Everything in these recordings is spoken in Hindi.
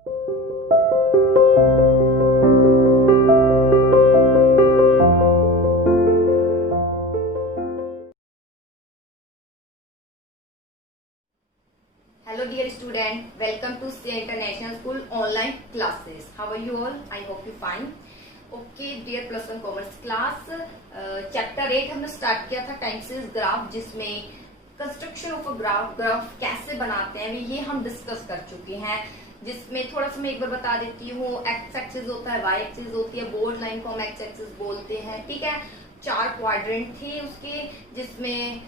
Hello dear student, welcome to State International School online classes. How are you all? I hope you fine. Okay dear plus one commerce class chapter 8 हमने स्टार्ट किया था टाइम सीरीज ग्राफ, जिसमें कंस्ट्रक्शन ऑफ अ ग्राफ कैसे बनाते हैं ये हम डिस्कस कर चुके हैं। जिसमें थोड़ा सा मैं एक बार बता देती हूँ, एक्स एक्सिस होता है, वाई एक्सिस होती है, बोल्ड लाइन को हम एक्स एक्सिस बोलते हैं, ठीक है। 4 क्वाड्रेंट थे उसके, जिसमें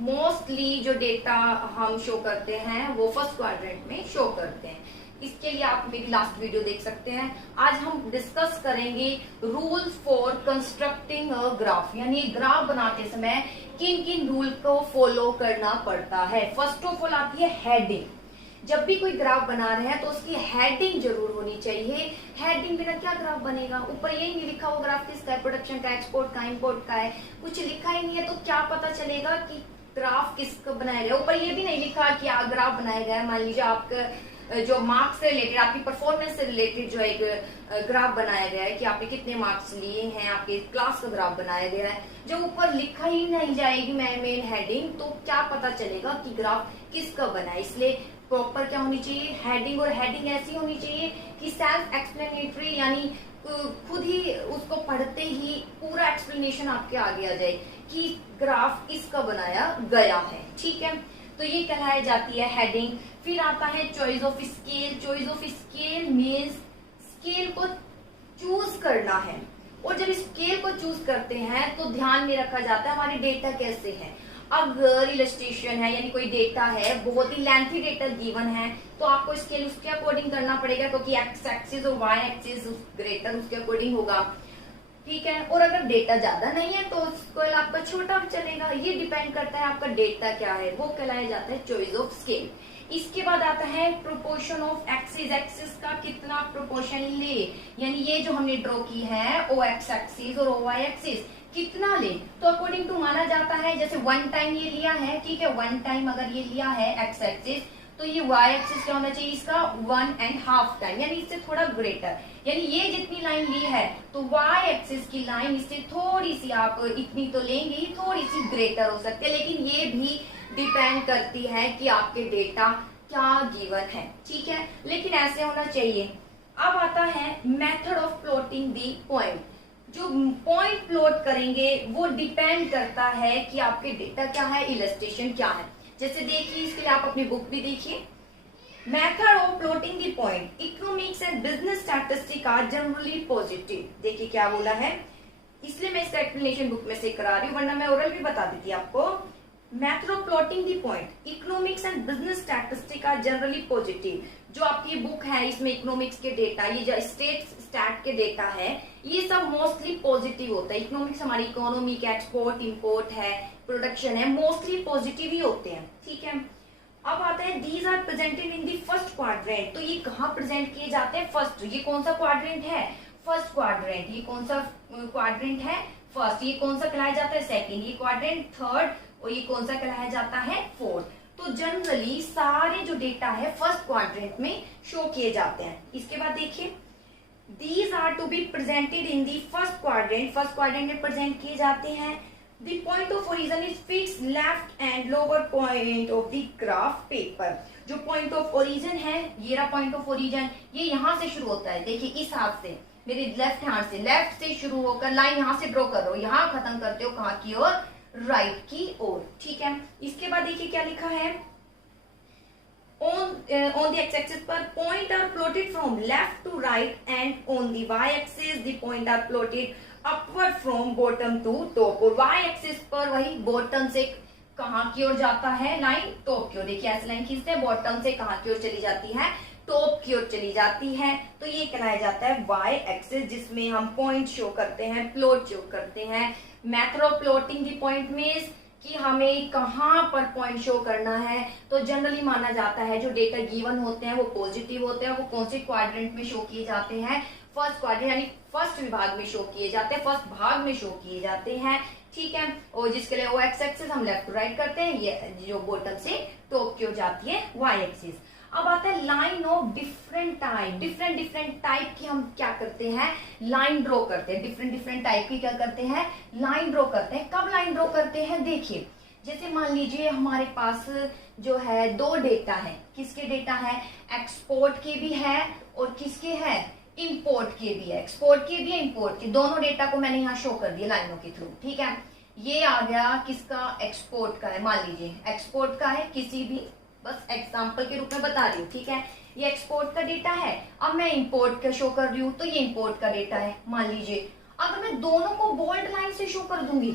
मोस्टली जो डेटा हम शो करते हैं वो फर्स्ट क्वाड्रेंट में शो करते हैं। इसके लिए आप मेरी लास्ट वीडियो देख सकते हैं। आज हम डिस्कस करेंगे rules for constructing a graph, यानी ग्राफ बनाते समय किन किन रूल को फॉलो करना पड़ता है। फर्स्ट ऑफ ऑल आती है हेडिंग। जब भी कोई ग्राफ बना रहे हैं तो उसकी हेडिंग जरूर होनी चाहिए। हेडिंग बिना क्या ग्राफ बनेगा? ऊपर यही नहीं लिखा वो ग्राफ किसका है, प्रोडक्शन का, एक्सपोर्ट का, इंपोर्ट का है, कुछ लिखा ही नहीं है तो क्या पता चलेगा कि ग्राफ किसका बनाया गया। ऊपर ये भी नहीं लिखा कि ग्राफ बनाया गया है। मान लीजिए आपका जो मार्क्स से रिलेटेड, आपकी परफॉर्मेंस से रिलेटेड जो एक ग्राफ बनाया गया है कि आपने कितने मार्क्स लिए हैं, आपके क्लास का ग्राफ बनाया गया है, जब ऊपर लिखा ही नहीं जाएगी मेन हेडिंग तो क्या पता चलेगा कि ग्राफ किसका बना है। इसलिए प्रॉपर क्या होनी चाहिए, हेडिंग। और हेडिंग ऐसी होनी चाहिए कि सेल्फ एक्सप्लेनेटरी, यानी खुद ही उसको पढ़ते ही पूरा एक्सप्लेनेशन आपके आगे आ जाए कि ग्राफ किसका बनाया गया है, ठीक है। तो ये कहलाई जाती है हेडिंग। फिर आता है choice of scale. Choice of scale means scale को चूज करना है, और जब स्केल को चूज करते हैं तो ध्यान में रखा जाता है हमारे डेटा कैसे है। अगर इलस्ट्रेशन है, यानी कोई डेटा है, बहुत ही लेंथी डेटा गिवन है, तो आपको स्केल उसके अकॉर्डिंग करना पड़ेगा, क्योंकि एक्स एक्सिस और वाई एक्सिस ग्रेटर उसके अकॉर्डिंग होगा, ठीक है। और अगर डेटा ज्यादा नहीं है तो स्केल आपका छोटा चलेगा। ये डिपेंड करता है आपका डेटा क्या है, वो कहलाया जाता है चॉइस ऑफ स्केल। इसके बाद आता है प्रोपोर्शन ऑफ एक्सिस। एक्सिस का कितना प्रोपोर्शन ले, यानी ये जो हमने ड्रॉ की है ओ एक्स एक्सिस और ओ वाई एक्सिस कितना ले, तो अकॉर्डिंग टू माना जाता है जैसे 1 टाइम ये लिया है, ठीक है, 1 टाइम अगर ये लिया है एक्स एक्सिस तो ये वाई एक्सिस क्या होना चाहिए इसका 1.5 टाइम, यानी इससे थोड़ा ग्रेटर। यानी ये जितनी लाइन ली है तो वाई एक्सिस की लाइन इससे थोड़ी सी, आप इतनी तो लेंगे ही, थोड़ी सी ग्रेटर हो सकती है, लेकिन ये भी डिपेंड करती है कि आपके डेटा क्या गिवन है, ठीक है। लेकिन ऐसे होना चाहिए। अब आता है method of plotting the point. जो पॉइंट प्लॉट करेंगे वो डिपेंड करता है कि आपके डेटा क्या है, इलस्ट्रेशन क्या है। जैसे देखिए, इसके लिए आप अपनी बुक भी देखिए। Method of plotting the point, economics and business statistics are generally positive. देखिए क्या बोला है, इसलिए मैं इसका एक्सप्लेनेशन बुक में से करा रही हूँ, वरना मैं ओरल भी बता देती आपको। Method of plotting the point, economics and business statistics are generally positive. जो आपकी बुक है इसमें इकोनॉमिक्स के डेटा, ये जो स्टैट के डेटा है, ये सब मोस्टली पॉजिटिव होता है। इकोनॉमिक्स हमारी इकोनॉमी का, एक्सपोर्ट इंपोर्ट है, प्रोडक्शन है, मोस्टली पॉजिटिव ही होते हैं, ठीक है। अब आता है these are presented in the first quadrant. तो ये कहाँ प्रेजेंट किए जाते हैं? फर्स्ट। ये कौन सा क्वाड्रेंट है? First quadrant. ये कौन सा क्वाड्रेंट है? फर्स्ट। ये कौन सा कहलाया जाता है? सेकेंड। ये क्वाड्रेंट थर्ड, और ये कौन सा कहलाया जाता है? फोर्थ। तो जनरली सारे जो डेटा है फर्स्ट क्वाड्रेंट में शो किए जाते हैं। इसके बाद देखिए, these are to be presented in the first quadrant। First quadrant में प्रेजेंट किए जाते हैं। The point of origin is fixed left and lower point of the graph paper। जो point of origin है, ये रहा point of origin, ये यहाँ से शुरू होता है। देखिए इस हाथ से, मेरे लेफ्ट हैंड से, लेफ्ट से शुरू होकर लाइन यहाँ से ड्रॉ कर रहे हो, यहाँ खत्म करते हो कहाँ की ओर? राइट की ओर, ठीक है। इसके बाद देखिए क्या लिखा है, on the x-axis पर point are plotted from left to right and on the y-axis the point are plotted upward from bottom to top। और y-axis पर वही bottom से कहाँ की ओर जाता है लाइन? टॉप की ओर। देखिए ऐसे लाइन खींचते हैं, बॉटम से कहाँ की ओर चली जाती है? टॉप की ओर चली जाती है। तो ये कहलाया जाता है वाई एक्सिस, जिसमें हम पॉइंट शो करते हैं, प्लॉट शो करते हैं। Method of plotting the point means कि हमें कहाँ पर पॉइंट शो करना है। तो जनरली माना जाता है जो डेटा गिवन होते हैं वो पॉजिटिव होते हैं, वो कौन से क्वाड्रेंट में शो किए जाते हैं? फर्स्ट क्वाड्रेंट, यानी फर्स्ट विभाग में शो किए जाते हैं, फर्स्ट भाग में शो किए जाते हैं, ठीक है। और जिसके लिए ओ एक्स एक्सिस हम लेफ्ट टू राइट करते हैं, ये जो बॉटम से टॉप की ओर जाती है वाई एक्सिस। अब आता है line of different type. Different different type की हम क्या करते हैं, लाइन ड्रॉ करते हैं। डिफरेंट डिफरेंट टाइप की क्या करते हैं, लाइन ड्रॉ करते हैं। कब लाइन ड्रॉ करते हैं, देखिए जैसे मान लीजिए हमारे पास जो है दो डेटा है। किसके डेटा है, एक्सपोर्ट के भी है और किसके है, इंपोर्ट के भी है। एक्सपोर्ट के भी है, इंपोर्ट के, दोनों डेटा को मैंने यहाँ शो कर दिया लाइनों के थ्रू। ठीक है, ये आ गया किसका, एक्सपोर्ट का है। मान लीजिए एक्सपोर्ट का है, किसी भी, बस एग्जांपल के रूप में बता रही हूँ। ठीक है, ये एक्सपोर्ट का डेटा है। अब मैं इंपोर्ट का शो कर रही हूँ तो ये इंपोर्ट का डेटा है। मान लीजिए अगर मैं दोनों को बोल्ड लाइन से शो कर दूंगी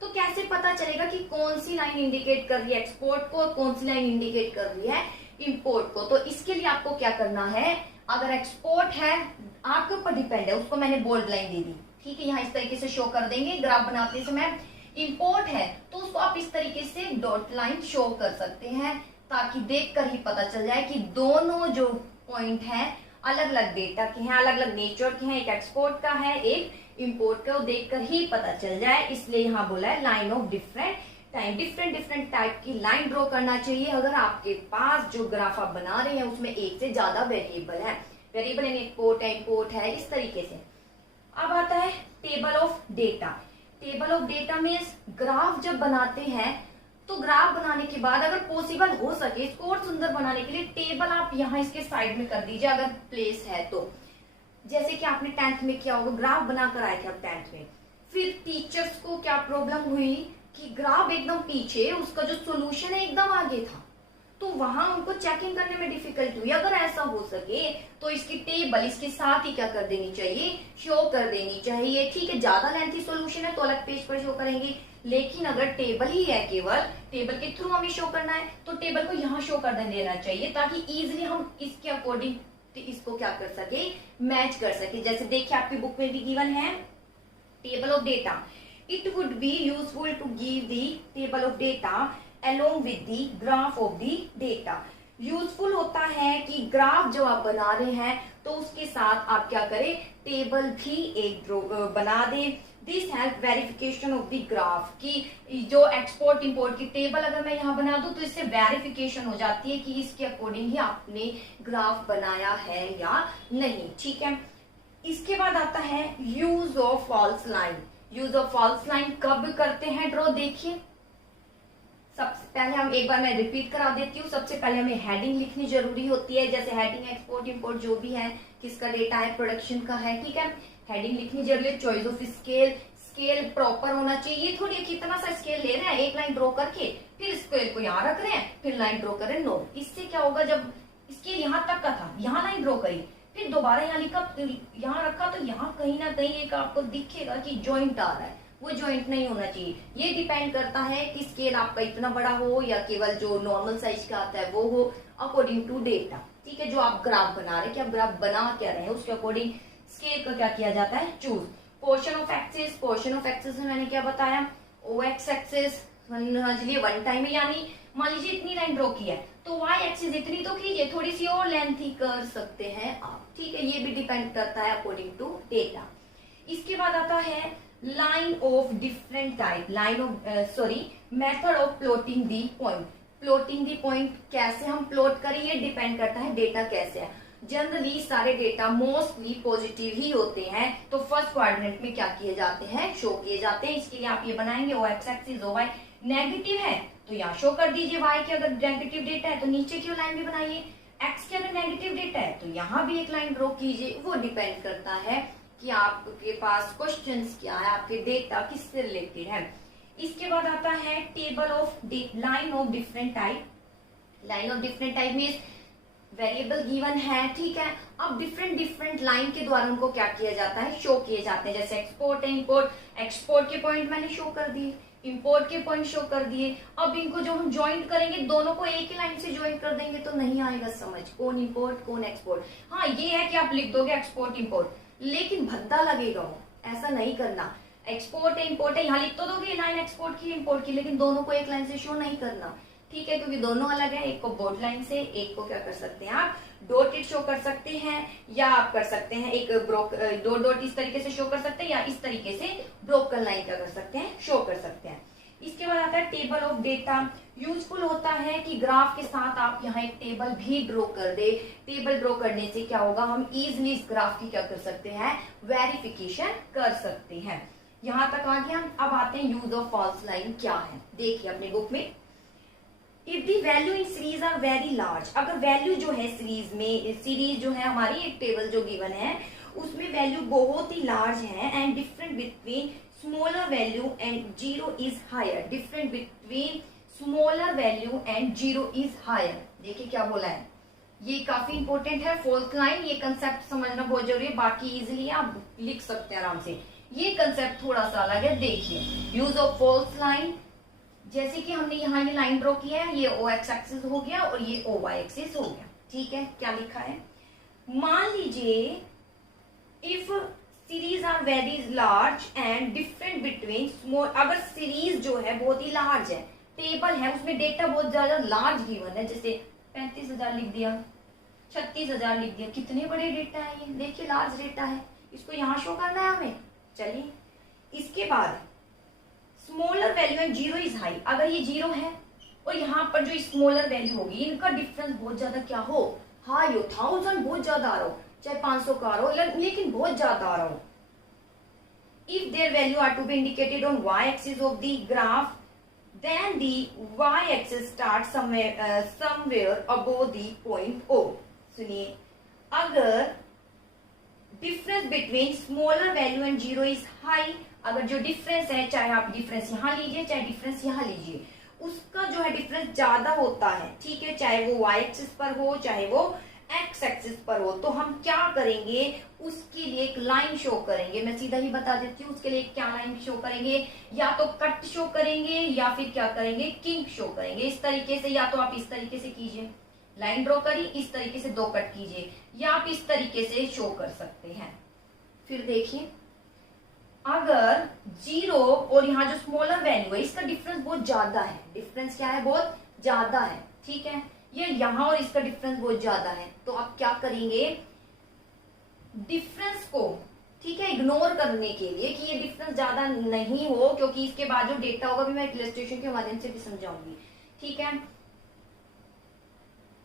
तो कैसे पता चलेगा कि कौन सी लाइन इंडिकेट कर रही है एक्सपोर्ट को और कौन सी लाइन इंडिकेट कर रही है इंपोर्ट को। तो इसके लिए आपको क्या करना है, अगर एक्सपोर्ट है आपके ऊपर डिपेंड है, उसको मैंने बोल्ड लाइन दे दी। ठीक है, यहाँ इस तरीके से शो कर देंगे ग्राफ बनाते समय। इंपोर्ट है तो उसको आप इस तरीके से डॉट लाइन शो कर सकते हैं, ताकि देखकर ही पता चल जाए कि दोनों जो पॉइंट हैं अलग अलग डेटा के हैं, अलग अलग नेचर के हैं। एक एक्सपोर्ट का है, एक इंपोर्ट का, वो देखकर ही पता चल जाए। इसलिए यहाँ बोला है line of different type. Different different type की लाइन ड्रॉ करना चाहिए अगर आपके पास जो ग्राफ आप बना रहे हैं उसमें एक से ज्यादा वेरिएबल है। वेरिएबल यानी एक्सपोर्ट है, इंपोर्ट है, इस तरीके से। अब आता है table of data. Table of data means graph जब बनाते हैं तो ग्राफ बनाने के बाद अगर पॉसिबल हो सके इसको और सुंदर बनाने के लिए टेबल आप यहाँ इसके साइड में कर दीजिए अगर प्लेस है तो। जैसे कि आपने 10th में किया होगा, ग्राफ बनाकर आए थे आप 10th में, फिर टीचर्स को क्या प्रॉब्लम हुई कि ग्राफ एकदम पीछे, उसका जो सोल्यूशन है एकदम आगे था, तो वहां उनको चेकिंग करने में डिफिकल्टी हुई। अगर ऐसा हो सके तो इसकी टेबल इसके साथ ही क्या कर देनी चाहिए, शो कर देनी चाहिए। ठीक है, ज्यादा लेंथी सोल्यूशन है तो अलग पेज पर शो करेंगे, लेकिन अगर टेबल ही है, केवल टेबल के थ्रू हमें शो करना है तो टेबल को यहाँ शो कर देना चाहिए, ताकि इजिली हम इसके अकॉर्डिंग इसको क्या कर सके, मैच कर सके। जैसे देखिए आपकी बुक में भी गिवन है table of data. It would be useful to give the table of data along with the graph of the data। Useful होता है कि ग्राफ जो आप बना रहे हैं तो उसके साथ आप क्या करें, टेबल भी एक बना दें। This help verification of the graph, की जो एक्सपोर्ट इंपोर्ट की टेबल अगर मैं यहाँ बना दूं तो इससे वेरिफिकेशन हो जाती है कि इसके अकॉर्डिंग ही आपने ग्राफ बनाया है या नहीं। ठीक है, इसके बाद आता है use of false line. Use of false line कब करते हैं ड्रॉ, देखिए सबसे पहले हम एक बार मैं रिपीट करा देती हूँ। सबसे पहले हमें हेडिंग लिखनी जरूरी होती है, जैसे हेडिंग एक्सपोर्ट इंपोर्ट जो भी है, किसका डेटा है, प्रोडक्शन का है। ठीक है, हेडिंग लिखनी जरूरी है। Choice of scale, scale proper होना चाहिए। थोड़ी कितना सा स्केल ले रहे हैं, एक लाइन ड्रॉ करके फिर स्केल को यहाँ रख रहे हैं, फिर लाइन ड्रॉ करें, नो। इससे क्या होगा, जब स्केल यहाँ तक का था, यहाँ लाइन ड्रॉ करी, फिर दोबारा यहाँ लिखा, यहाँ रखा, तो यहाँ कहीं ना कहीं एक आपको दिखेगा कि ज्वाइंट आ रहा है, वो ज्वाइंट नहीं होना चाहिए। ये डिपेंड करता है कि स्केल आपका इतना बड़ा हो या केवल जो नॉर्मल साइज का आता है वो हो, अकॉर्डिंग टू डेटा। ठीक है, जो आप ग्राफ बना रहे हैं, कि आप ग्राफ बना क्या रहे हैं, उसके अकॉर्डिंग स्केल का क्या किया जाता है, choose. Portion of axis, portion of axis में मैंने क्या बताया, ओ एक्स एक्सिस समझ लिए वन टाइम में, यानी मान लीजिए इतनी लाइन ड्रॉ की है तो वाई एक्सिस इतनी तो कीजिए, थोड़ी सी और लेंथी कर सकते हैं आप। ठीक है, ये भी डिपेंड करता है अकॉर्डिंग टू डेटा। इसके बाद आता है line of different type, line of method of plotting the point. Plotting the point कैसे हम प्लॉट करें, ये डिपेंड करता है डेटा कैसे है। जनरली सारे डेटा मोस्टली पॉजिटिव ही होते हैं, तो फर्स्ट क्वाड्रेंट में क्या किए जाते हैं, शो किए जाते हैं। इसके लिए आप ये बनाएंगे O X axis, O Y. Negative है तो यहाँ शो कर दीजिए वाई के, अगर नेगेटिव डेटा है तो नीचे की लाइन भी बनाइए। एक्स के अगर नेगेटिव डेटा है तो यहाँ भी एक लाइन ड्रॉ कीजिए। वो डिपेंड करता है कि आपके पास क्वेश्चंस क्या है, आपके डेटा किससे रिलेटेड है। इसके बाद आता है table of line of different type. Line of different type means variable given है, ठीक है। अब डिफरेंट डिफरेंट लाइन के द्वारा उनको क्या किया जाता है, शो किए जाते हैं। जैसे एक्सपोर्ट है, इंपोर्ट, एक्सपोर्ट के पॉइंट मैंने शो कर दिए, इंपोर्ट के पॉइंट शो कर दिए। अब इनको जो हम ज्वाइंट करेंगे, दोनों को एक ही लाइन से ज्वाइंट कर देंगे तो नहीं आएगा समझ, कौन इंपोर्ट कौन एक्सपोर्ट। हाँ, ये है कि आप लिख दोगे एक्सपोर्ट इंपोर्ट, लेकिन भद्दा लगेगा वो, ऐसा नहीं करना। एक्सपोर्ट है इंपोर्ट है, यहाँ लिख तो दोगे लाइन एक्सपोर्ट की इंपोर्ट की, लेकिन दोनों को एक लाइन से शो नहीं करना, ठीक है, क्योंकि दोनों अलग है। एक को बोल्ड लाइन से, एक को क्या कर सकते हैं आप डॉटेड शो कर सकते हैं, या आप कर सकते हैं एक दो डॉट इस तरीके से शो कर सकते हैं, या इस तरीके से ब्रोकन लाइन क्या कर सकते हैं, शो कर सकते हैं। इसके बाद आता है टेबल ऑफ डेटा। यूजफुल होता है कि ग्राफ के साथ आप यहाँ एक टेबल भी ड्रॉ कर दे। टेबल ड्रॉ करने से क्या होगा, हम इजिली इस ग्राफ की क्या कर सकते हैं, वेरिफिकेशन कर सकते हैं। यहां तक आ गया। अब आते हैं यूज ऑफ फॉल्स लाइन क्या है, देखिए अपने बुक में। If the value in series are very large, अगर वैल्यू जो है सीरीज में, सीरीज जो है हमारी एक टेबल जो गिवन है उसमें वैल्यू बहुत ही लार्ज है, and different between smaller value and zero is higher, different between smaller value and zero is higher. देखिए क्या बोला है, ये काफी इंपॉर्टेंट है फॉल्स लाइन। ये कंसेप्ट समझना बहुत जरूरी है, बाकी इजिली आप लिख सकते हैं आराम से। ये कंसेप्ट थोड़ा सा अलग है। देखिए यूज ऑफ फॉल्स लाइन, जैसे कि हमने यहाँ ये लाइन ड्रॉ किया है, ये ओ एक्स एक्सिस हो गया और ये ओ वाई एक्सिस हो गया। ठीक है, क्या लिखा है, मान लीजिए if series are very large and different between small, अगर सीरीज जो है बहुत ही लार्ज है, टेबल है उसमें डेटा बहुत ज्यादा लार्ज गिवन है, जैसे 35,000 लिख दिया, 36,000 लिख दिया, कितने बड़े डेटा है ये, देखिए लार्ज डेटा है, इसको यहाँ शो करना है हमें। चलिए इसके बाद smaller value and zero is high, अगर ये जीरो है और यहाँ पर जो स्मॉलर वैल्यू होगी इनका डिफरेंस बहुत ज्यादा क्या हो, हाई हो, 1000 बहुत ज्यादा आ रहा हो, चाहे 500 का आ रहा हो, लेकिन बहुत ज्यादा आ रहा हो। If there value are to be indicated on Y axis of the graph, then the y-axis starts somewhere above the point O। सुनिए, अगर difference between smaller value and zero is high, अगर जो डिफरेंस है, चाहे आप डिफरेंस यहाँ लीजिए चाहे डिफरेंस यहाँ लीजिए, उसका जो है डिफरेंस ज्यादा होता है, ठीक है, चाहे वो y एक्सिस पर हो चाहे वो x एक्सिस पर हो, तो हम क्या करेंगे, उसके लिए एक लाइन शो करेंगे। मैं सीधा ही बता देती हूँ उसके लिए क्या लाइन शो करेंगे, या तो कट शो करेंगे या फिर क्या करेंगे, किंक शो करेंगे। इस तरीके से, या तो आप इस तरीके से कीजिए, लाइन ड्रॉ करी, इस तरीके से 2 कट कीजिए, या आप इस तरीके से शो कर सकते हैं। फिर देखिए अगर जीरो और यहाँ जो स्मॉलर वैल्यू है इसका डिफरेंस बहुत ज्यादा है, डिफरेंस क्या है, बहुत ज्यादा है, ठीक है, ये यहाँ और इसका डिफरेंस बहुत ज्यादा है, तो आप क्या करेंगे, डिफरेंस को, ठीक है, इग्नोर करने के लिए कि ये डिफरेंस ज्यादा नहीं हो, क्योंकि इसके बाद जो डेटा होगा भी मैं इलस्ट्रेशन के माध्यम से भी समझाऊंगी, ठीक है।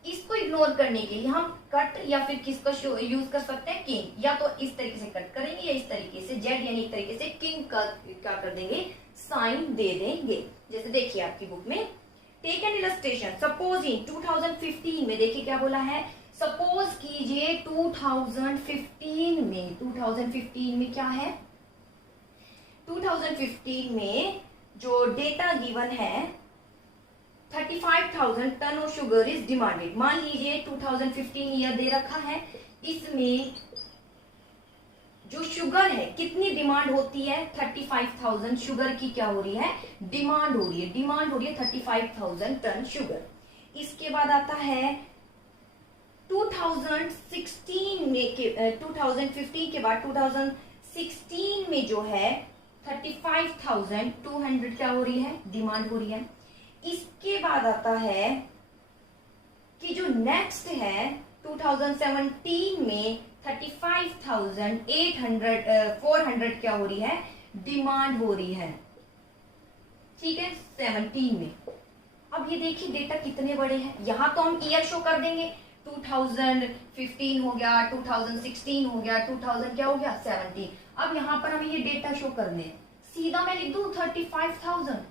इसको इग्नोर करने के लिए हम कट या फिर किसका यूज कर सकते हैं, किंग, या तो इस तरीके से कट करेंगे या इस तरीके से, जेड यानी एक तरीके से किंग का क्या कर देंगे, साइन दे देंगे। जैसे देखिए आपकी बुक में, take an illustration, suppose in 2015 में, देखिए क्या बोला है, सपोज कीजिए 2015 में क्या है, 2015 में जो डेटा गिवन है 35,000 ton of sugar is demanded. मान लीजिए 2015 ईयर दे रखा है, इसमें जो शुगर है कितनी डिमांड होती है, 35,000 शुगर की क्या हो रही है, डिमांड हो रही है, 35,000 टन शुगर। इसके बाद आता है 2016 में 2015 के बाद 2016 में जो है 35,200 क्या हो रही है, डिमांड हो रही है। इसके बाद आता है कि जो नेक्स्ट है 2017 में 400 क्या हो रही है, डिमांड हो रही है, ठीक है, 17 में। अब ये देखिए डेटा कितने बड़े हैं, यहां तो हम ईयर शो कर देंगे, 2015 हो गया, 2016 हो गया, 2000 क्या हो गया, 17। अब यहाँ पर हमें ये डेटा शो करने हैं, सीधा मैं लिख दूं 35,000,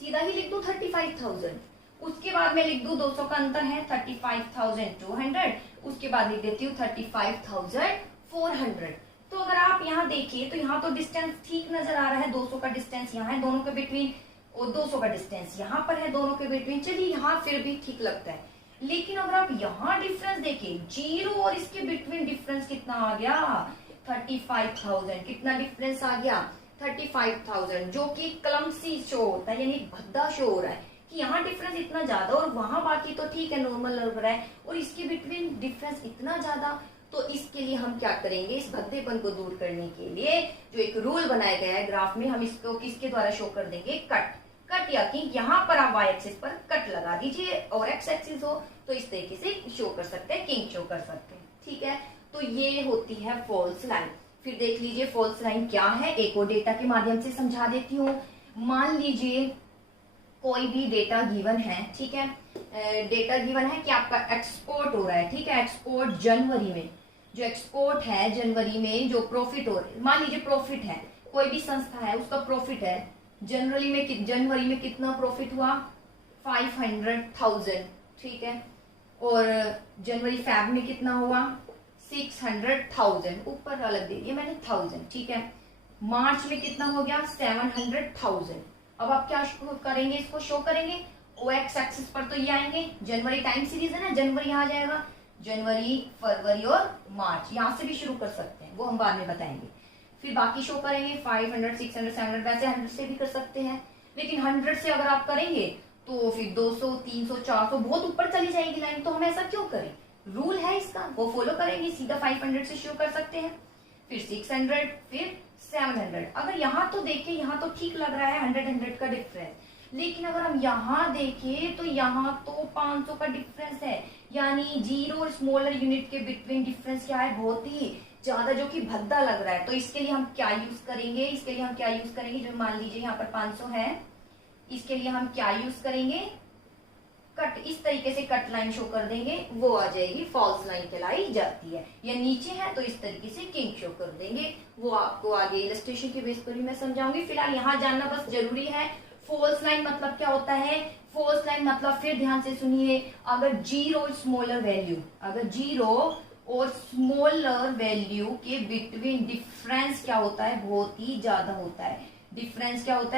सीधा ही लिख दूं 35,000, उसके बाद में लिख दूं 200 का अंतर है 35,200, उसके बाद लिख देती हूँ 35,400। तो अगर आप यहाँ देखिए तो यहाँ तो डिस्टेंस ठीक नजर आ रहा है, 200 का डिस्टेंस यहाँ है दोनों के बिटवीन, और 200 का डिस्टेंस यहाँ पर है दोनों के बिटवीन, चलिए यहाँ फिर भी ठीक लगता है। लेकिन अगर आप यहाँ डिफरेंस देखिए, जीरो और इसके बिटवीन डिफरेंस कितना आ गया, 35,000, कितना डिफरेंस आ गया, 35,000, जो कि क्लम्सी शो होता है, यानी भद्दा शो हो रहा है कि यहाँ डिफरेंस इतना ज्यादा और वहां बाकी तो ठीक है नॉर्मल लग रहा है, और इसके बिटवीन डिफरेंस इतना ज्यादा। तो इसके लिए हम क्या करेंगे, इस भद्देपन को दूर करने के लिए जो एक रूल बनाया गया है ग्राफ में, हम इसको किसके द्वारा शो कर देंगे, कट या किंग। यहाँ पर आप वाई एक्सिस पर कट लगा दीजिए और एक्स एक्सिस हो तो इस तरीके से शो कर सकते हैं, किंग शो कर सकते हैं, ठीक है। तो ये होती है फॉल्स लाइन। फिर देख लीजिए फॉल्स लाइन क्या है, एक और डेटा के माध्यम से समझा देती हूँ। मान लीजिए कोई भी डेटा गिवन है, ठीक है, डेटा गिवन है कि आपका एक्सपोर्ट हो रहा है, ठीक है, एक्सपोर्ट जनवरी में, जो एक्सपोर्ट है जनवरी में जो प्रॉफिट हो रहा है, मान लीजिए प्रॉफिट है, कोई भी संस्था है उसका प्रॉफिट है जनवरी में कितना प्रॉफिट हुआ 500,000, ठीक है, और जनवरी फैब में कितना हुआ 600,000, ऊपर अलग दे दिया मैंने 1000, ठीक है, मार्च में कितना हो गया 700,000। अब आप क्या करेंगे, इसको शो करेंगे OX एक्सिस पर, तो ये आएंगे, जनवरी टाइम सीरीज है ना, जनवरी यहाँ आ जाएगा, जनवरी फरवरी और मार्च, यहाँ से भी शुरू कर सकते हैं, वो हम बाद में बताएंगे। फिर बाकी शो करेंगे 500, 600, 700, वैसे 100 से भी कर सकते हैं, लेकिन 100 से अगर आप करेंगे तो फिर 200, 300, 400 बहुत ऊपर चली जाएगी लाइन, तो हम ऐसा क्यों करें, रूल है इसका, वो फॉलो करेंगे, सीधा 500 से शुरू कर सकते हैं, फिर 600, फिर 700। अगर यहाँ तो देखें, यहाँ तो ठीक लग रहा है 100 का डिफरेंस, लेकिन अगर हम यहाँ देखें तो यहाँ तो 500 का डिफरेंस है, यानी जीरो और स्मॉलर यूनिट के बिटवीन डिफरेंस क्या है, बहुत ही ज्यादा, जो कि भद्दा लग रहा है। तो इसके लिए हम क्या यूज करेंगे, जो मान लीजिए यहाँ पर 500 है, इसके लिए हम क्या यूज करेंगे, कट, इस तरीके से कट लाइन शो कर देंगे, वो आ जाएगी फॉल्स लाइन कहलाई जाती है, या नीचे है तो इस तरीके से किंग शो कर देंगे, वो आपको आगे इलस्ट्रेशन के बेस पर भी मैं समझाऊंगी। फिलहाल यहाँ जानना बस जरूरी है फॉल्स लाइन मतलब क्या होता है। फॉल्स लाइन मतलब, फिर ध्यान से सुनिए, अगर जीरो और स्मॉलर वैल्यू के बिटवीन डिफरेंस क्या होता है, बहुत ही ज्यादा होता है,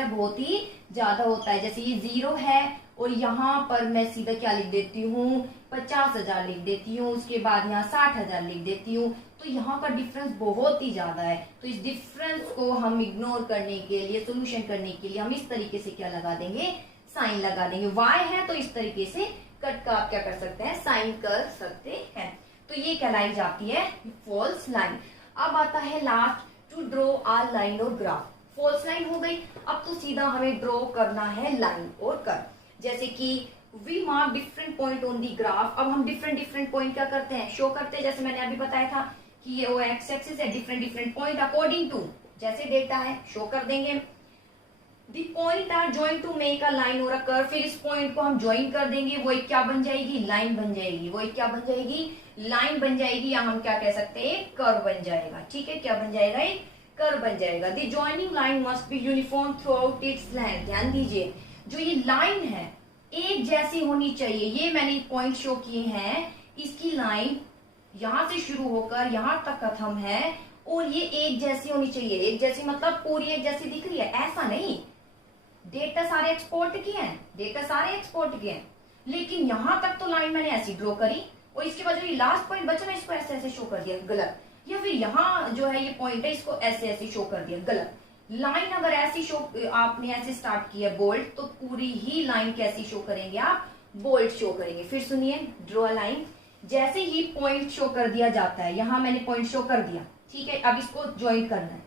बहुत ही ज्यादा होता है। जैसे ये 0 है और यहाँ पर मैं सीधा क्या लिख देती हूँ 50,000 लिख देती हूँ, उसके बाद यहाँ 60,000 लिख देती हूँ, तो यहाँ का डिफरेंस बहुत ही ज्यादा है। तो इस डिफरेंस को हम इग्नोर करने के लिए, सोल्यूशन करने के लिए हम इस तरीके से क्या लगा देंगे, साइन लगा देंगे। y है तो इस तरीके से कट का आप क्या कर सकते हैं, साइन कर सकते हैं। तो ये कहलाई जाती है फॉल्स लाइन। अब आता है last, to draw a line और ग्राफ। फॉल्स लाइन हो गई, अब तो सीधा हमें ड्रॉ करना है लाइन और कर्व। जैसे कि we mark different point on the graph. अब हम डिफरेंट पॉइंट क्या करते हैं, शो करते हैं। जैसे मैंने अभी बताया था कि ये वो एक्स एक्सिस है, डिफरेंट पॉइंट अकॉर्डिंग टू जैसे डेटा है शो कर देंगे। The point are join to make a line और अ कर्व। फिर इस पॉइंट को हम ज्वाइन कर देंगे, वो एक क्या बन जाएगी, लाइन बन जाएगी, वो एक क्या बन जाएगी, लाइन बन जाएगी, या हम क्या कह सकते हैं, कर्व बन जाएगा। ठीक है, क्या बन जाएगा, एक कर्व बन जाएगा। The joining line must be uniform throughout its length. ध्यान दीजिए, जो ये लाइन है एक जैसी होनी चाहिए। ये मैंने पॉइंट शो किए हैं, इसकी लाइन यहां से शुरू होकर यहां तक खत्म है और ये एक जैसी होनी चाहिए। एक जैसी मतलब पूरी एक जैसी दिख रही है, ऐसा नहीं। डेटा सारे एक्सपोर्ट किए हैं, लेकिन यहां तक तो लाइन मैंने ऐसी ड्रॉ करी और इसके बाद जो ये लास्ट पॉइंट बचा ना, इसको ऐसे ऐसे शो कर दिया, गलत। या फिर यहाँ जो है ये पॉइंट है, इसको ऐसे ऐसे शो कर दिया, गलत। लाइन अगर ऐसी शो, आपने ऐसे स्टार्ट किया बोल्ड, तो पूरी ही लाइन कैसी शो करेंगे आप, बोल्ड शो करेंगे। फिर सुनिए, ड्रॉ लाइन। जैसे ही पॉइंट शो कर दिया जाता है, यहां मैंने पॉइंट शो कर दिया, ठीक है, अब इसको ज्वाइन करना है।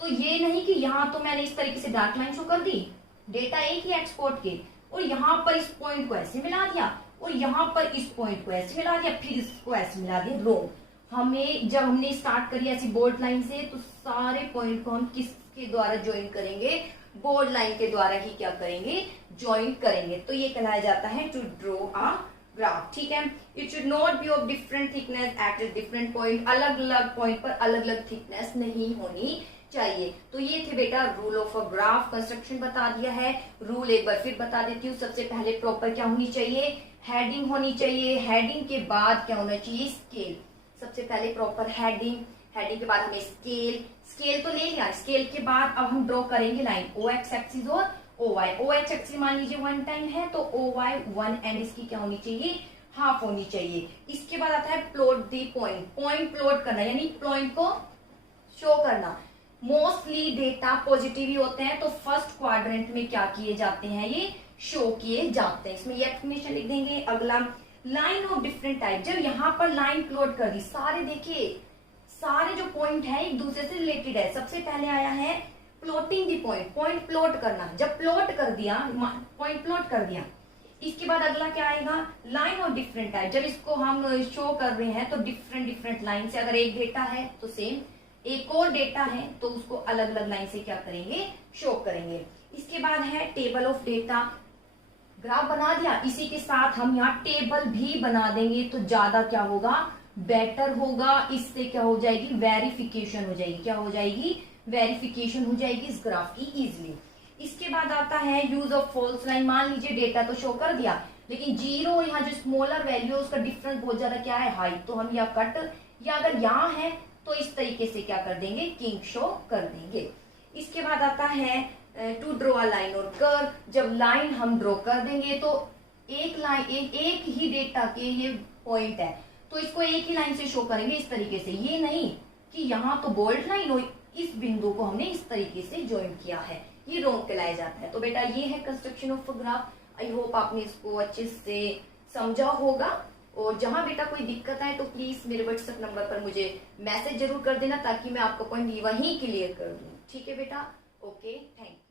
तो ये नहीं कि यहां तो मैंने इस तरीके से डार्क लाइन शो कर दी, डेटा एक ही एक्सपोर्ट के, और यहां पर इस पॉइंट को ऐसे मिला दिया और यहां पर इस पॉइंट को ऐसे मिला दिया, फिर इसको ऐसे मिला दिया, रोंग। हमें जब हमने स्टार्ट करी ऐसी बोल्ड लाइन से, तो सारे पॉइंट को हम किसके द्वारा ज्वाइन करेंगे, बोल्ड लाइन के द्वारा ही क्या करेंगे, ज्वाइन करेंगे। तो ये कहलाया जाता है टू ड्रॉ अ ग्राफ। ठीक है, it should not be of different thickness at a different point. अलग अलग पॉइंट पर अलग अलग थिकनेस नहीं होनी चाहिए। तो ये थे बेटा rule of a graph. Construction बता दिया है, रूल एक बार फिर बता देती हूँ। सबसे पहले प्रॉपर क्या होनी चाहिए, हेडिंग होनी चाहिए। हेडिंग के बाद क्या होना चाहिए, स्केल। सबसे पहले प्रॉपर हेडिंग, हेडिंग के बाद हमें स्केल तो ले लिया। स्केल के बाद अब हम ड्रॉ करेंगे लाइन, ओ एक्स एक्सिस और ओ वाई। ओ एक्स एक्सिस मान लीजिए 1 टाइम है, तो ओ वाई 1 एंड इसकी क्या होनी चाहिए, हाफ होनी चाहिए। इसके बाद आता है plot the point. Point plot करना यानी पॉइंट को शो करना। मोस्टली डेटा पॉजिटिव ही होते हैं, तो फर्स्ट क्वाड्रेंट में क्या किए जाते हैं, ये शो किए जाते हैं। इसमें ये एक्सप्लेनेशन लिख देंगे। अगला, लाइन ऑफ डिफरेंट टाइप। जब यहाँ पर लाइन प्लॉट कर दी, सारे देखिए, सारे जो पॉइंट है एक दूसरे से रिलेटेड है। सबसे पहले आया है plotting the point, point plot करना। जब प्लॉट कर दिया, पॉइंट प्लॉट कर दिया, इसके बाद अगला क्या आएगा, लाइन ऑफ डिफरेंट टाइप। जब इसको हम शो कर रहे हैं तो डिफरेंट लाइन से, अगर एक डेटा है तो सेम, एक और डेटा है तो उसको अलग अलग लाइन से क्या करेंगे, शो करेंगे। इसके बाद है टेबल ऑफ डेटा। ग्राफ बना दिया, इसी के साथ हम यहाँ टेबल भी बना देंगे तो ज्यादा क्या होगा, बेटर होगा। इससे क्या हो जाएगी, वेरिफिकेशन हो जाएगी। क्या हो जाएगी, वेरिफिकेशन हो जाएगी इस ग्राफ की इजिली। इसके बाद आता है यूज ऑफ फॉल्स लाइन। मान लीजिए डेटा तो शो कर दिया, लेकिन जीरो यहाँ जो स्मॉलर वैल्यू उसका डिफरेंस बहुत ज्यादा क्या है, हाई, तो हम या कट, या अगर यहाँ है तो इस तरीके से क्या कर देंगे, किंग शो कर देंगे। इसके बाद आता है टू ड्रॉ अ लाइन और कर्व। जब लाइन हम ड्रॉ कर देंगे तो एक लाइन, एक ही डेटा के ये पॉइंट है तो इसको एक ही लाइन से शो करेंगे इस तरीके से। ये नहीं कि यहाँ तो बोल्ड लाइन हो, इस बिंदु को हमने इस तरीके से ज्वाइन किया है, ये रोंग कहलाया जाता है। तो बेटा ये है construction of graph. I hope आपने इसको अच्छे से समझा होगा। और जहां बेटा कोई दिक्कत आए तो प्लीज मेरे व्हाट्सएप नंबर पर मुझे मैसेज जरूर कर देना, ताकि मैं आपका पॉइंट वहीं क्लियर कर दूं। ठीक है बेटा, ओके, थैंक यू।